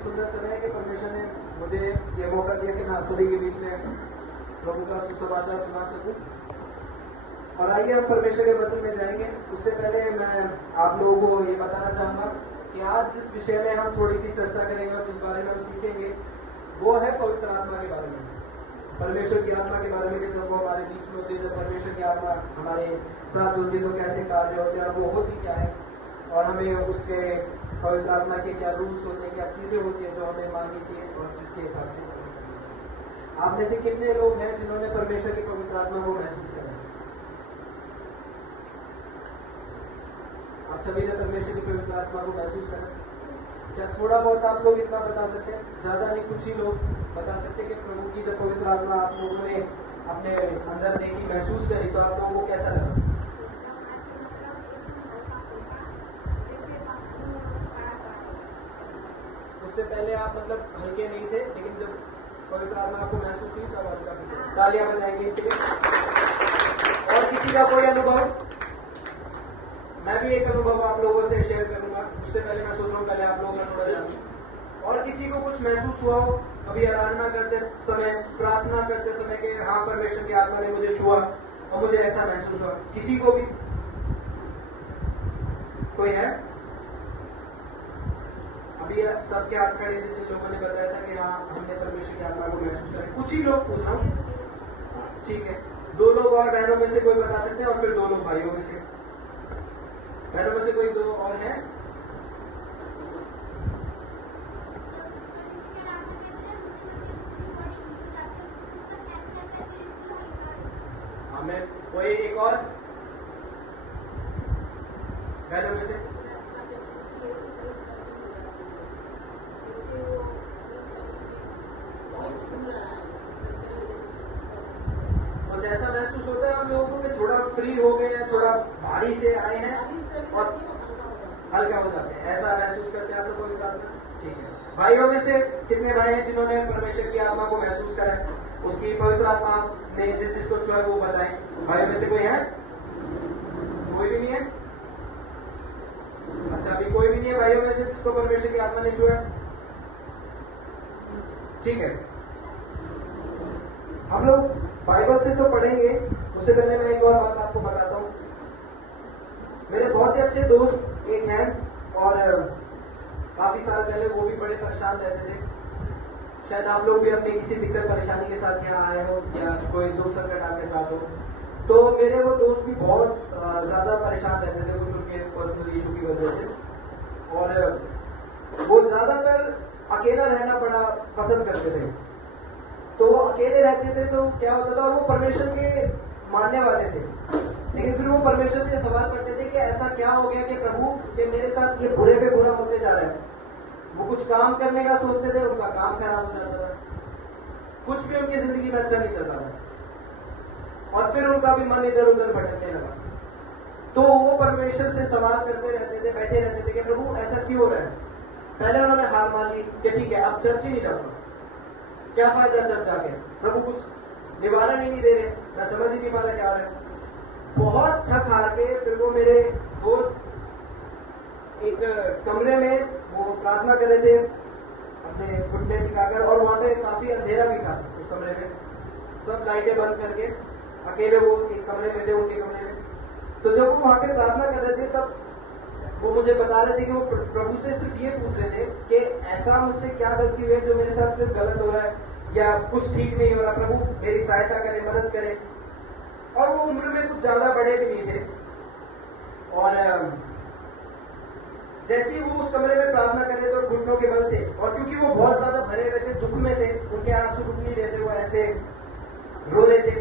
सुंदर समय है कि परमेश्वर ने मुझे ये मौका दिया कि मैं आप सभी के बीच में प्रभु का सुसमाचार सुना सकूं। और आइए हम परमेश्वर के वचन में जाएंगे। उससे पहले मैं आप लोगों को ये बताना चाहूंगा कि आज जिस विषय में हम थोड़ी सी चर्चा करेंगे और जिस बारे में हम सीखेंगे वो है पवित्र आत्मा के बारे में, परमेश्वर की आत्मा के बारे में। कि जब वो हमारे बीच में होती है, जब परमेश्वर की आत्मा हमारे साथ होती है तो कैसे कार्य होते हैं और वो होती क्या है, और हमें उसके पवित्र आत्मा के क्या रूल्स होते हैं, क्या चीजें होती है जो हमें माननी चाहिए और जिसके हिसाब से करनी चाहिए। आप में से कितने लोग हैं जिन्होंने परमेश्वर की पवित्र आत्मा को महसूस करा? आप सभी ने परमेश्वर की पवित्र आत्मा को महसूस करा? क्या थोड़ा बहुत आप लोग इतना बता सकते हैं? ज्यादा नहीं, कुछ ही लोग बता सकते कि प्रभु की जब पवित्र आत्मा आप लोगों ने अपने अंदर देखी, महसूस करी, तो आप लोगों को कैसा लगा? उससे पहले आप मतलब हल्के नहीं थे, लेकिन जब पवित्र आत्मा आपको महसूस हुई तब हल्का फील। तालियां बजाएंगे इनके लिए। और किसी का कोई अनुभव? मैं भी एक अनुभव आप लोगों से शेयर करूंगा। उससे पहले मैं सोच रहा हूँ पहले आप लोगों का थोड़ा जानूं। और किसी को कुछ महसूस हुआ हो कभी आराधना करते समय, प्रार्थना करते समय कि हाँ परमेश्वर की आत्मा ने मुझे छुआ और मुझे ऐसा महसूस हुआ? किसी को भी? कोई है? अभी सबके हाथ खड़े थे जिन लोगों ने बताया था कि हाँ हमने परमेश्वर की आत्मा को महसूस किया। कुछ ही लोग पूछ रहा हूँ, ठीक है। 2 लोग और बहनों में से कोई बता सकते हैं, और फिर 2 लोग भाइयों में से। बहनों में से कोई 2 और हैं? हमें कोई एक और बहनों में से? कुछ ऐसा महसूस होता है आप लोगों को कि थोड़ा फ्री हो गए हैं, थोड़ा भारी से आए हैं और हल्का हो जाते हैं, ऐसा महसूस करते हैं आप लोगों को? ठीक है। भाइयों में से कितने भाई हैं जिन्होंने परमेश्वर की आत्मा को महसूस करा है? उसकी पवित्र आत्मा ने जिसको छुआ है वो बताएं। भाइयों में से कोई है? कोई भी नहीं है? अच्छा, अभी कोई भी नहीं है भाइयों में से जिसको परमेश्वर की आत्मा ने छुआ? ठीक है। हम लोग बाइबल से तो पढ़ेंगे, उससे पहले मैं एक और बात आपको बताता हूँ। मेरे बहुत ही अच्छे दोस्त एक हैं और काफी साल पहले वो भी बड़े परेशान रहते थे। शायद आप लोग भी अपनी किसी दिक्कत परेशानी के साथ यहाँ आए हो या कोई दुख संकट आपके साथ हो। तो मेरे वो दोस्त भी बहुत ज्यादा परेशान रहते थे कुछ उनके पर्सनल इशू की वजह से, और वो ज्यादातर अकेला रहना बड़ा पसंद करते थे। तो वो अकेले रहते थे तो क्या होता था, और वो परमेश्वर के मानने वाले थे, लेकिन फिर वो परमेश्वर से सवाल करते थे कि ऐसा क्या हो गया कि प्रभु कि मेरे साथ ये बुरे पे बुरा होते जा रहा है। वो कुछ काम करने का सोचते थे, उनका काम खराब हो जाता था, कुछ भी उनकी जिंदगी में अच्छा नहीं चलता था, और फिर उनका भी मन इधर उधर भटकने लगा। तो वो परमेश्वर से सवाल करते रहते थे, बैठे रहते थे कि प्रभु ऐसा क्यों हो रहा है। पहले उन्होंने हार मान ली कि ठीक है अब चर्च ही नहीं जाऊंगा, क्या फायदा चर्च जाके, प्रभु कुछ निवारण ही नहीं दे रहे, मैं समझ ही नहीं पा रहा क्या हो रहा है। बहुत थक हार के फिर वो मेरे दोस्त एक कमरे में वो प्रार्थना कर रहे थे अपने घुटने टिकाकर, और वहां पे काफी अंधेरा भी था उस कमरे में, सब लाइटें बंद करके अकेले वो एक कमरे में थे, उनके कमरे में। तो जब वो वहां पे प्रार्थना कर रहे थे तब वो मुझे बता रहे थे कि वो प्रभु से सिर्फ ये पूछ रहे थे कि ऐसा मुझसे क्या गलती हुई है जो मेरे साथ सिर्फ गलत हो रहा है या कुछ ठीक नहीं हो रहा, प्रभु मेरी सहायता करे, मदद करे। और वो उम्र में कुछ ज्यादा बड़े भी नहीं थे, और जैसे ही वो उस कमरे में प्रार्थना कर रहे थे और घुटनों के बल थे, और क्योंकि वो बहुत ज्यादा भरे हुए थे, दुख में थे, उनके आंसू रुक नहीं रहे थे, वो ऐसे रो रहे थे।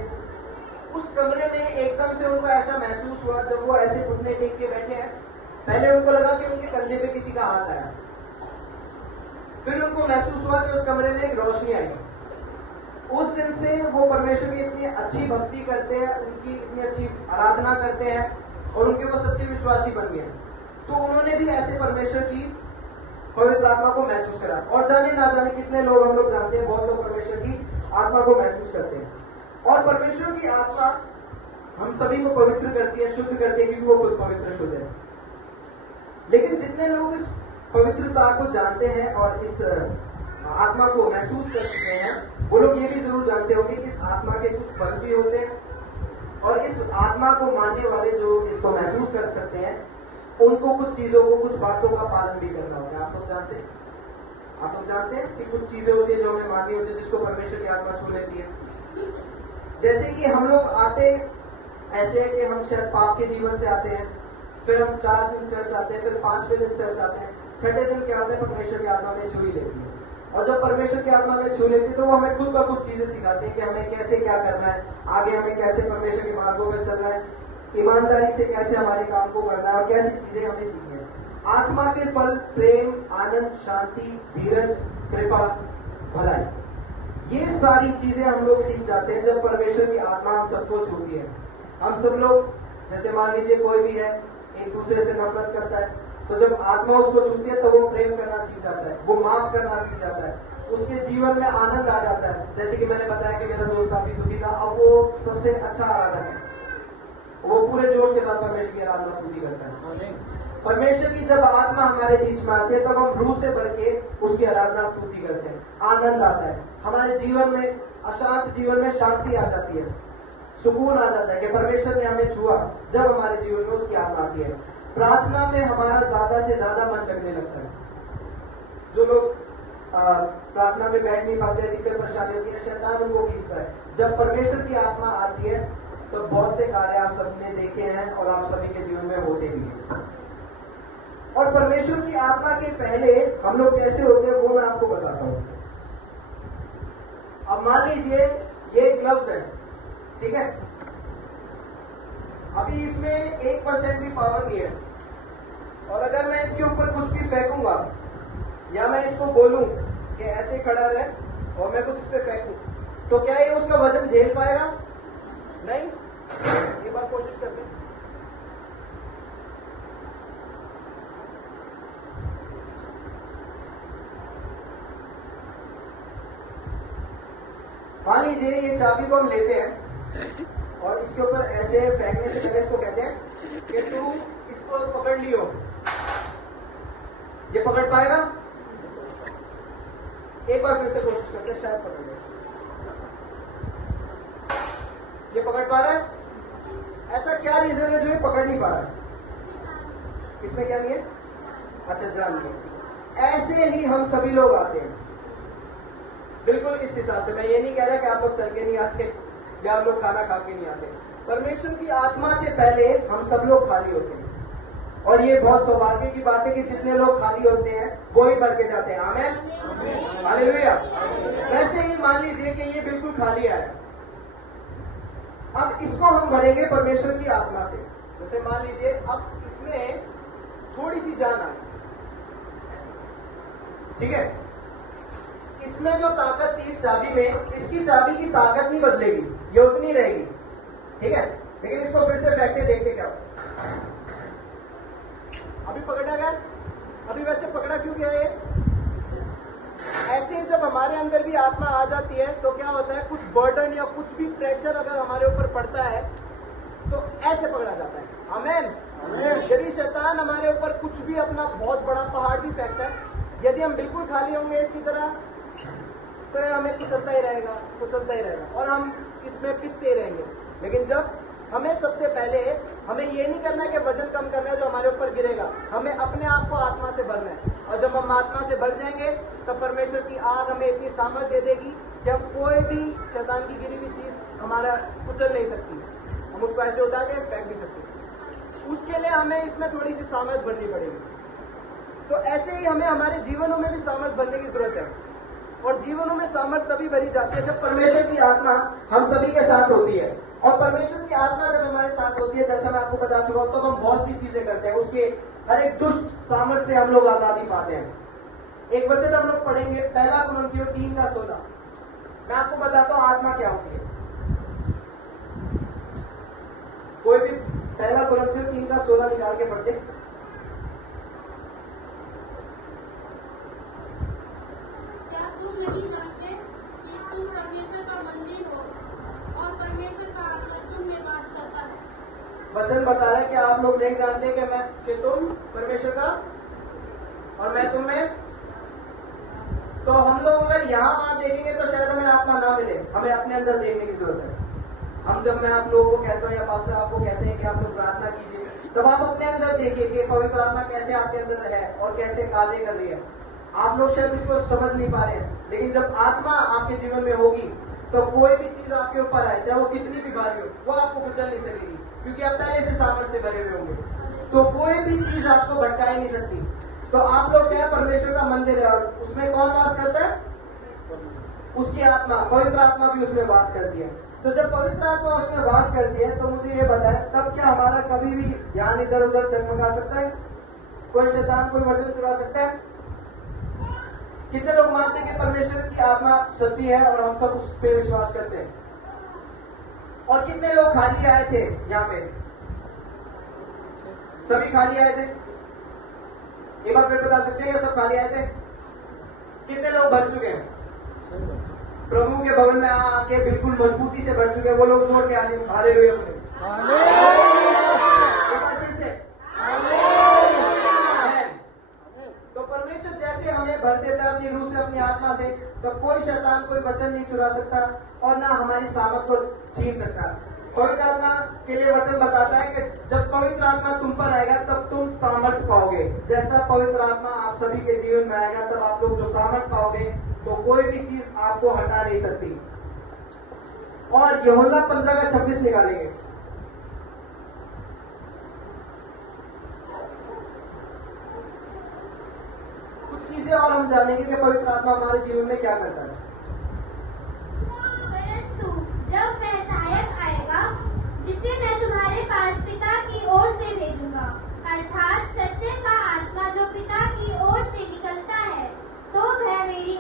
उस कमरे में एकदम से उनको ऐसा महसूस हुआ, जब वो ऐसे घुटने टेक के बैठे हैं, पहले उनको लगा कि उनके कंधे पे किसी का हाथ आया, फिर उनको महसूस हुआ कि उस कमरे में एक रोशनी आई। उस दिन से वो परमेश्वर की इतनी अच्छी भक्ति करते हैं, उनकी इतनी अच्छी आराधना करते हैं, और उनके वो सच्चे विश्वासी बन गए। तो उन्होंने भी ऐसे परमेश्वर की पवित्र आत्मा को महसूस करा। और जाने ना जाने कितने लोग हम लोग जानते हैं, बहुत लोग परमेश्वर की आत्मा को महसूस करते हैं। और परमेश्वर की आत्मा हम सभी को पवित्र करती है, शुद्ध करती है, क्योंकि वो खुद पवित्र शुद्ध है। लेकिन जितने लोग इस पवित्रता को जानते हैं और इस आत्मा को महसूस कर सकते हैं, वो लोग ये भी जरूर जानते होंगे कि इस आत्मा के कुछ फल भी होते हैं और इस आत्मा को मानने वाले जो इसको महसूस कर सकते हैं उनको कुछ चीजों को, कुछ बातों का पालन भी करना होगा। आप लोग जानते हैं कि कुछ चीजें होती है जो हमें माननी होती है, जिसको परमेश्वर की आत्मा छू लेती है। जैसे कि हम लोग आते ऐसे है कि हम शायद पाप के जीवन से आते हैं, फिर हम 4 दिन चर्च आते हैं, फिर 5वें दिन चर्च आते हैं, 6ठे दिन क्या होता है, परमेश्वर की आत्मा में छू ही लेती है। और जब परमेश्वर की आत्मा में छू लेती है तो वो हमें खुद ब खुद चीजें सिखाती है कि हमें कैसे क्या करना है, आगे हमें कैसे परमेश्वर के मार्गों में चलना है, ईमानदारी से कैसे हमारे काम को करना है और कैसी चीजें हमें सीखनी है। आत्मा के फल प्रेम, आनंद, शांति, धीरज, कृपा, भलाई, ये सारी चीजें हम लोग सीख जाते हैं जब परमेश्वर की आत्मा हम सबको छूती है। हम सब लोग, जैसे मान लीजिए कोई भी है एक दूसरे से नफरत करता है, तो जब आत्मा उसको छूती है तो वो प्रेम करना सीख जाता है, वो माफ करना सीख जाता है, उसके जीवन में आनंद आ जाता है। जैसे कि मैंने बताया कि मेरा दोस्त काफी दुखी था, अब वो सबसे अच्छा आराधक है, वो पूरे जोश के साथ परमेश्वर की आराधना स्तुति करता है। परमेश्वर की जब आत्मा हमारे बीच में आती है तब हम रूह से भर के उसकी आराधना स्तुति करते हैं, आनंद आता है हमारे जीवन में, अशांत जीवन में शांति आ जाती है, सुकून आ जाता है कि परमेश्वर ने हमें छुआ। जब हमारे जीवन में उसकी आत्मा आती है, प्रार्थना में हमारा ज्यादा से ज्यादा मन लगने लगता है। जो लोग प्रार्थना में बैठ नहीं पाते, दिक्कत परेशानी होती है, शैतान उनको खींचता है। जब परमेश्वर की आत्मा आती है तो बहुत से कार्य आप सबने देखे हैं और आप सभी के जीवन में होते भी हैं। और परमेश्वर की आत्मा के पहले हम लोग कैसे होते हैं वो मैं आपको बताता हूं। अब मान लीजिए ये ग्लव्स है, ठीक है, अभी इसमें 1% भी पावर नहीं है, और अगर मैं इसके ऊपर कुछ भी फेंकूंगा या मैं इसको बोलूं कि ऐसे खड़ा रहे और मैं कुछ इस पे फेंकूं, तो क्या ये उसका वजन झेल पाएगा? नहीं। एक बार कोशिश करते हैं। मान लीजिए ये चाबी को हम लेते हैं और इसके ऊपर ऐसे फेंकने से पहले इसको कहते हैं कि तू इसको पकड़ लियो। ये पकड़ पाएगा? एक बार फिर से कोशिश करते हैं, शायद पकड़ ले। ये पकड़ पा रहा है? ऐसा क्या रीजन है जो ये पकड़ नहीं पा रहा है? इसमें क्या नहीं है? अच्छा, जान लिया। ऐसे ही हम सभी लोग आते हैं, बिल्कुल इस हिसाब से। मैं ये नहीं कह रहा कि आप लोग चल के नहीं आते या आप लोग खाना खा के नहीं आते। परमेश्वर की आत्मा से पहले हम सब लोग खाली होते हैं, और ये बहुत सौभाग्य की बात है कि जितने लोग खाली होते हैं वो ही भर के जाते हैं। आमीन, हालेलुया। वैसे ही मान लीजिए कि ये बिल्कुल खाली है, अब इसको हम भरेंगे परमेश्वर की आत्मा से। जैसे मान लीजिए अब इसमें थोड़ी सी जान आई, ठीक है, इसमें जो ताकत थी इस चाबी में, इसकी चाबी की ताकत नहीं बदलेगी, ये उतनी रहेगी, ठीक है। लेकिन इसको फिर से फेंक के देखते क्या होगा। अभी पकड़ा गया, अभी वैसे पकड़ा क्यों गया ये? ऐसे जब हमारे अंदर भी आत्मा आ जाती है तो क्या होता है, कुछ बर्डन या कुछ भी प्रेशर अगर हमारे ऊपर पड़ता है तो ऐसे पकड़ा जाता है। आमीन। यदि शैतान हमारे ऊपर कुछ भी अपना बहुत बड़ा पहाड़ भी फेंकता है, यदि हम बिल्कुल खाली होंगे इसकी तरह, तो हमें कुचलता ही रहेगा, कुचलता ही रहेगा और हम इसमें पिसते रहेंगे। लेकिन जब हमें सबसे पहले हमें ये नहीं करना है कि वजन कम करना है जो हमारे ऊपर गिरेगा, हमें अपने आप को आत्मा से भरना है। और जब हम आत्मा से भर जाएंगे तब परमेश्वर की आग हमें इतनी सामर्थ दे देगी कि हम कोई भी शैतान की गिरी हुई चीज हमारा कुचल नहीं सकती, हम उसको ऐसे उठा के फेंक भी सकते। उसके लिए हमें इसमें थोड़ी सी सामर्थ भरनी पड़ेगी। तो ऐसे ही हमें हमारे जीवनों में भी सामर्थ भरने की जरूरत है, और जीवनों में सामर्थ तभी भरी जाती है जब परमेश्वर की आत्मा हम सभी के साथ होती है। और परमेश्वर की आत्मा जब हमारे साथ होती है, जैसा मैं आपको बता चुका हूं, तो हम बहुत सी चीजें करते हैं, उसके हर एक दुष्ट सामर्थ से हम लोग आजादी पाते हैं। एक वचन हम लोग पढ़ेंगे, 1 कुरिन्थियों 3:16। मैं आपको बताता हूं आत्मा क्या होती है। कोई भी 1 कुरिन्थियों 3:16 निकाल के पढ़ते। क्या तुम नहीं जानते कि तुम परमेश्वर का मंदिर हो और परमेश्वर का आत्मा तुम में वास करता है? वचन बता रहा है कि आप लोग नहीं जानते कि तुम परमेश्वर का और मैं तुम में। तो हम लोग अगर यहाँ वहां देखेंगे तो शायद हमें आत्मा ना मिले, हमें अपने अंदर देखने की जरूरत है। हम जब मैं आप लोगों को कहता हूँ या पास्टर आपको कहते हैं कि आप लोग प्रार्थना कीजिए, तब आप अपने अंदर देखिए कि पवित्र आत्मा कैसे आपके अंदर है और कैसे कार्य कर रही है। आप लोग शायद इसको समझ नहीं पा रहे हैं, लेकिन जब आत्मा आपके जीवन में होगी तो कोई भी चीज आपके ऊपर आए, चाहे वो कितनी भी भारी हो, वो आपको कुचल नहीं सकेगी, क्योंकि आप पहले से सामर्थ्य से भरे हुए होंगे। तो कोई भी चीज आपको भटका ही नहीं सकती। तो आप लोग क्या, परमेश्वर का मंदिर है और उसमें कौन वास करता है? उसकी आत्मा, पवित्र आत्मा भी उसमें वास करती है। तो जब पवित्र आत्मा उसमें वास करती है, तो मुझे ये बताए, तब क्या हमारा कभी भी ध्यान इधर उधर डगमगा सकता है? कोई शैतान कोई वचन चुरा सकता है? कितने लोग मानते हैं कि परमेश्वर की आत्मा सच्ची है और हम सब उस पर विश्वास करते हैं? और कितने लोग खाली आए थे यहाँ पे? सभी खाली आए थे? एक बार फिर बता सकते हैं, सब खाली आए थे? कितने लोग भर चुके हैं? प्रभु के भवन में आके बिल्कुल मजबूती से भर चुके हैं। वो लोग जोड़ के हालेलुया बोले। एक बार फिर से तो परमेश्वर जैसे हमें भर देता है अपनी रूह से, अपनी आत्मा से, तो कोई शैतान कोई वचन नहीं चुरा सकता और ना हमारी सामर्थ को छीन सकता। पवित्र आत्मा के लिए वचन बताता है कि जब पवित्र आत्मा तुम पर आएगा तब तुम सामर्थ पाओगे। जैसा पवित्र आत्मा आप सभी के जीवन में आएगा तब आप लोग जो सामर्थ पाओगे, तो कोई भी चीज आपको हटा नहीं सकती। और यूहन्ना 15:26 निकालेंगे। कुछ चीजें और हम जानेंगे कि पवित्र आत्मा हमारे जीवन में क्या करता है। परंतु जब वह सहायक आएगा, जिसे मैं तुम्हारे पास पिता की ओर से भेजूंगा, अर्थात सत्य का आत्मा जो पिता की ओर से निकलता है, तो वह मेरी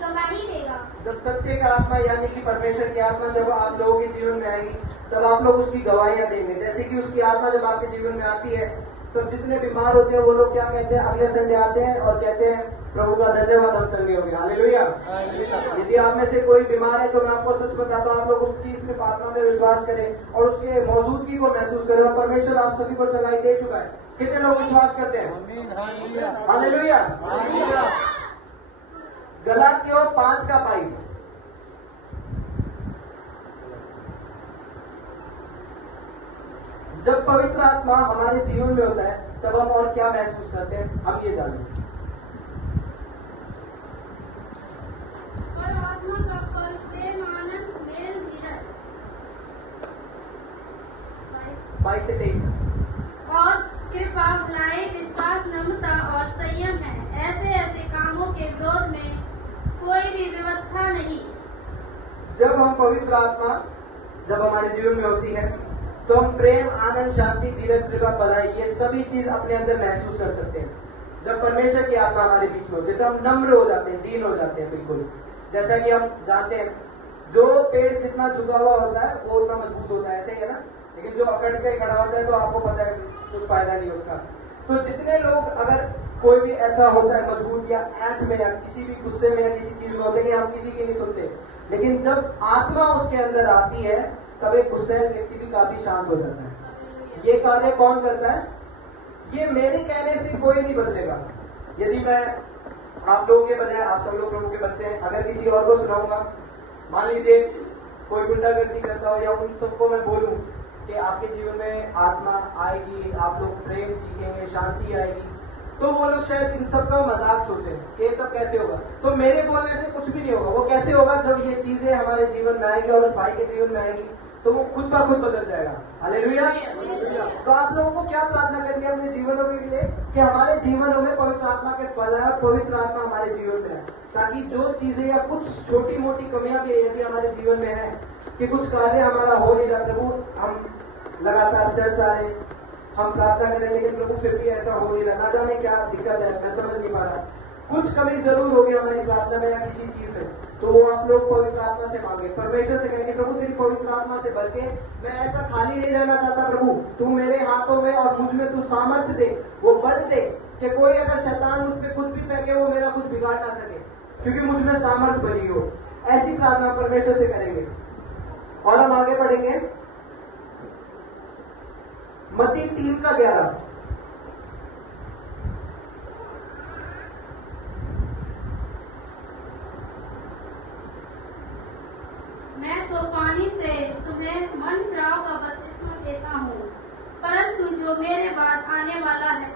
गवाही देगा। जब सत्य का आत्मा यानी कि परमेश्वर की आत्मा जब आप लोगों के जीवन में आएगी, तब आप लोग उसकी गवाहियां देंगे। जैसे कि उसकी आत्मा जब आपके जीवन में आती है, तो जितने बीमार होते हैं वो लोग क्या कहते हैं? अगले संडे आते हैं और कहते हैं प्रभु का धन्यवाद, हम चंगे हो गए। हालेलुया। यदि आप में से कोई बीमार है तो मैं आपको सच बताता हूँ, आप लोग उसकी सिर्फ आत्मा में विश्वास करें और उसके मौजूदगी को महसूस करें, और परमेश्वर आप सभी को चंगाई दे चुका है। कितने लोग विश्वास करते हैं? हालेलुया। गलातियों 5:22। जब पवित्र आत्मा हमारे जीवन में होता है तब हम और क्या महसूस करते हैं, हम ये जानेंगे। और आत्मा का फल प्रेम, आनंद, मेल, धीरज। 22 से 23। और कृपा, भलाई, विश्वास, नम्रता और संयम है। ऐसे ऐसे कामों के विरोध में कोई भी व्यवस्था नहीं। जब हम पवित्र आत्मा जब हमारे जीवन में होती है तो हम प्रेम, आनंद, शांति, धीरज, कृपा, भलाई, ये सभी चीज अपने अंदर महसूस कर सकते हैं। जब परमेश्वर की आत्मा हमारे बीच में होती है तो हम नम्र हो जाते हैं, दीन हो जाते हैं। बिल्कुल जैसा कि हम जानते हैं, जो पेड़ जितना झुका हुआ होता है वो उतना मजबूत होता है, ऐसे ही है ना। लेकिन जो अकड़ के खड़ा होता है तो आपको पता है कुछ फायदा नहीं उसका। तो जितने लोग, अगर कोई भी ऐसा होता है मजबूत या ऐंठ में या किसी भी गुस्से में या किसी चीज में होते हैं कि हम किसी की नहीं सुनते, लेकिन जब आत्मा उसके अंदर आती है तब एक गुस्से व्यक्ति भी काफी शांत हो जाता है। ये कार्य कौन करता है? ये मेरे कहने से कोई नहीं बदलेगा। यदि मैं आप लोगों के बजाय, आप सब लोग प्रभु के बच्चे हैं, अगर किसी और को सुनाऊंगा, मान लीजिए कोई गुंडागर्दी करता हो, या उन सबको मैं बोलूं कि आपके जीवन में आत्मा आएगी, आप लोग प्रेम सीखेंगे, शांति आएगी, तो वो लोग शायद इन सब का मजाक सोचें कि ये सब कैसे होगा। तो मेरे बोलने से कुछ भी नहीं होगा। वो कैसे होगा? जब ये चीजें हमारे जीवन में आएगी और उस भाई के जीवन में आएगी तो वो खुद ब खुद बदल जाएगा। हालेलुया। तो आप लोगों को क्या प्रार्थना करनी है अपने जीवनों के लिए कि हमारे जीवनों में पवित्र आत्मा के फल है, पवित्र आत्मा हमारे जीवन में है, ताकि जो चीजें या कुछ छोटी मोटी कमियां भी यदि हमारे जीवन में है कि कुछ कार्य हमारा हो नहीं रहा, प्रभु हम लगातार चर्च आ रहे, हम प्रार्थना करें, लेकिन प्रभु फिर भी ऐसा हो नहीं रहा, ना जाने क्या दिक्कत है, मैं समझ नहीं पा रहा, कुछ कमी जरूर होगी हमारी प्रार्थना में या किसी चीज में, तो वो आप लोग पवित्र आत्मा से मांगे, परमेश्वर से कहेंगे प्रभु तेरी पवित्र आत्मा से भर के मैं ऐसा खाली नहीं रहना चाहता, प्रभु तू मेरे हाथों में और मुझ में तू सामर्थ्य दे, वो बल दे कि कोई अगर शैतान मुझ पे कुछ भी फेंके वो मेरा कुछ बिगाड़ ना सके, क्योंकि मुझ में सामर्थ्य भरी हो। ऐसी प्रार्थना परमेश्वर से करेंगे। और हम आगे बढ़ेंगे मत्ती 3:11। मन फिराव का बपतिस्मा देता हूँ, परंतु जो मेरे बाद आने वाला है